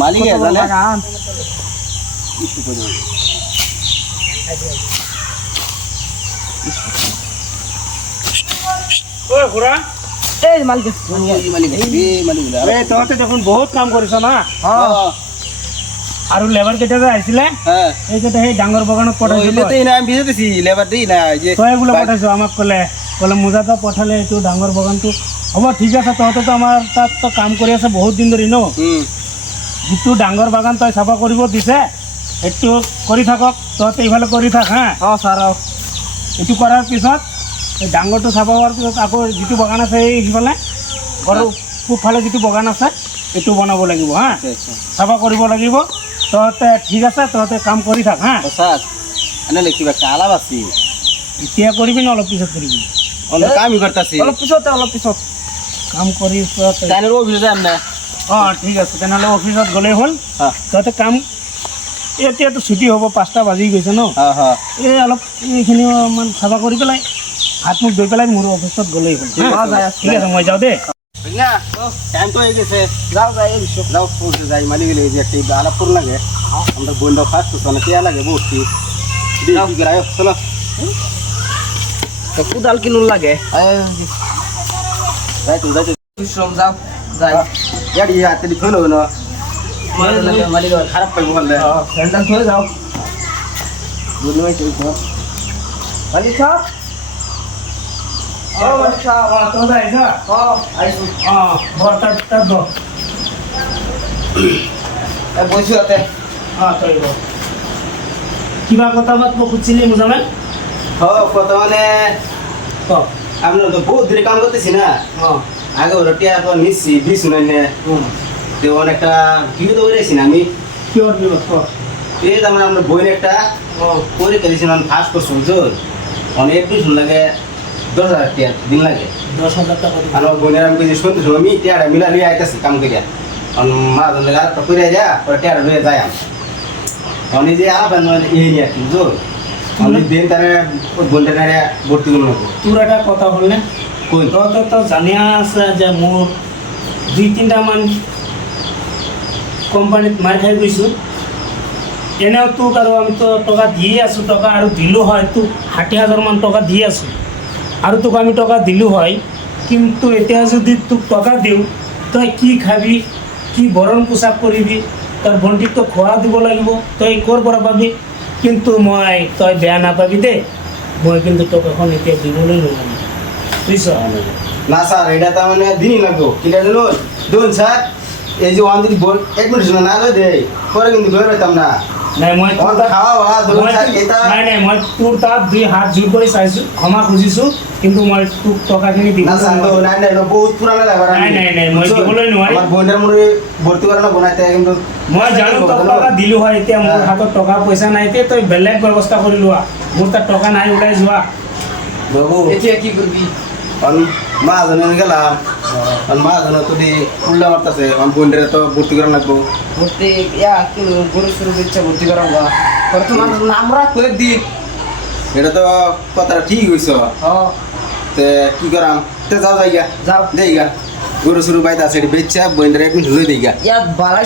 মালিক জানে দেখোন বহুত কাম কৰিছ না আৰু লেবাৰ কেইটা যে আহিছিলে এইকেইটা সেই ডাঙৰ বাগানত পঠাইছো তই বোলে পঠাইছো আমাক ক'লে মোজাটো পঠালে এইটো ডাঙৰ বাগানটো হ'ব ঠিক আছে তহঁতেতো আমাৰ তাত তো কাম কৰি আছে বহুত দিন ধৰি ন যিটো ডাঙৰ বাগান তই চাফা কৰিব দিছে সেইটো কৰি থাকক তহঁতে ইফালে কৰি থাক হা ছাৰ এইটো কৰাৰ পিছত এই ডাঙৰটো চাফা হোৱাৰ পিছত আকৌ যিটো বাগান আছে এই সিফালে ঘৰৰ পূবফালে যিটো বাগান আছে এইটো বনাব লাগিব হা চাফা কৰিব লাগিব তহঁতে ঠিক আছে তহঁতে কাম কৰি থাক হা এনেহ'লে কিবা এটা আলাপ আছে এতিয়া কৰিবি না অলপ পিছত কৰিবি কামই করতেছি অলপ পিছত কাম কৰি অফিসে যাম না ঠিক আছে তেনেহ'লে অফিচত গ'লেই হ'ল তহঁতে কাম এতিয়াতো ছুটি হ'ব 5টা বাজি গৈছে ন এই অলপ এইখিনি অকণমান চাফা কৰি পেলাই হাত মুখ ধুই পেলাই মোৰ অফিচত গ'লেই হ'ল ঠিক আছে মই যাওঁ দেই টাইম তো হয়ে গেছে যাও পৌঁছে যাই মালি গেলে যে একটা আলাপ করুন লাগে আমরা বন্ধু ফার্স্ট মানে পেয়া লাগে বসছি চলো কোদাল কিনুন লাগে যাই তো বিশ্রাম যাও যাই ইয়ার হাতে ধুলো না মালিক খারাপ পাইব বললে স্যান্ডেল ধুয়ে যাও বুঝলি ভাই তুই মালিক সাহেব মালিক সাহেব তোমরা আইসা আইসু তার দো বসি হাতে তাই কিবা কথা বাত খুঁজছিলি মুজামেল কত মানে আমরা তো বহুত দূরে কাম করতেছি না আগে রটিয়া তো নিচ্ছি দিস না তো অনেকটা বিপদ করেছি না আমি কি ওর বিপদ এই আমরা আমরা বইয়ের একটা পরীক্ষা দিয়েছিলাম ফার্স্ট করছি বুঝুন অনেক বেশি লাগে 10,000 টাকা দিন লাগে 10,000 টাকা আমার বোনের আমি কিছু শুনতে শুনো আমি টিয়ারা মিলা লিয়ে আইতেছি কাম করিয়া মা ধরলে গাড়টা করে যা পরে টিয়ারা লয়ে যাই আমি যে আবার এই নিয়ে কি বুঝুন আমি দিন তারা বোনটারে ভর্তি করবো তোর একটা কথা বললে তো জানিয়া আছে যে মোৰ 2-3টা মান কোম্পানীত মাৰ খাই গৈছোঁ এনেও তোক আৰু আমি তো টকা দিয়ে আছোঁ টকা আৰু দিলোঁ হয় তোক 60,000 মান টকা দি আছোঁ আৰু তোক আমি টকা দিলোঁ হয় কিন্তু এতিয়া যদি তোক টকা দিওঁ তই কি খাবি কি বৰণ পোছাক কৰিবি তোৰ ভণ্টিক তো খোৱা দিব লাগিব তই ক'ৰ পৰা পাবি কিন্তু মই তই বেয়া নাপাবি দেই মই কিন্তু টকাখন এতিয়া দিবলৈ নোৱাৰিম বুজিছ না স্যার এটা তো মানে দিনই লাগবো কিটা জানো দেখুন স্যার এই যে ওয়ান যদি অ্যাডমিশন না লয় দেয় পরে কিন্তু ঘরে পাইতাম না নাই মই মই তোৰ তাত 2 হাত জোৰ কৰি চাইছোঁ ক্ষমা খুজিছোঁ কিন্তু মই তোক টকাখিনি দিব নাই বহুত পুরানো লাগবে নাই মই দিবলৈ নোৱাৰিম আমার বোনের মনে ভর্তি করানো বনাইতে কিন্তু মই জানো তোক টকা দিলোঁ হয় এতিয়া মোৰ হাতত টকা পইচা নাই তে তই বেলেগ ব্যৱস্থা কৰি লোৱা মোৰ তাত টকা নাই ওলাই যোৱা বাবু এতিয়া কি কৰিবি মা জানে গেলাম মা জানো তো উল্টা মারতেছে আমার বোনের তো ভর্তি করা লাগবো ভর্তি গরু শুরু দিচ্ছে ভর্তি করাবো তোমার নামরা করে দিন এটা তো কথাটা ঠিক হয়েছ তে কি করাম তে যাও যাইগা যাও দেইগা গরু শুরু বাইতে আছে বেচা বোনের একদিন ধুয়ে দেইগা বালা